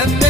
entender.